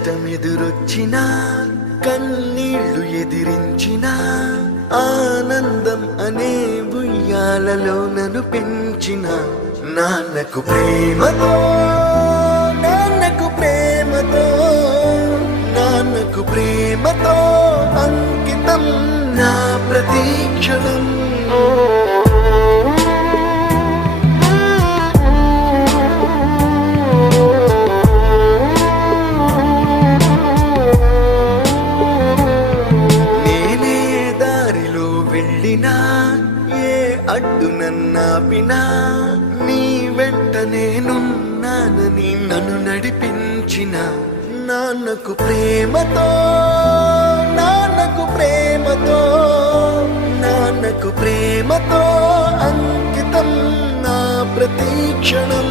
కష్టమెదురొచ్చినా కన్నీళ్లు ఎదిరించినా ఆనందం అనే ఉయ్యాలలో నన్ను పెంచిన నాన్నకు ప్రేమతో నాన్నకు ప్రేమతో నాన్నకు ప్రేమతో అంకితం నా ప్రతీక్షణం. ఏ అడ్డు నన్నాపినా నీ వెంట నేనున్నానని నన్ను నడిపించిన నాన్నకు ప్రేమతో నాన్నకు ప్రేమతో నాన్నకు ప్రేమతో అంకితం నా ప్రతీక్షణం.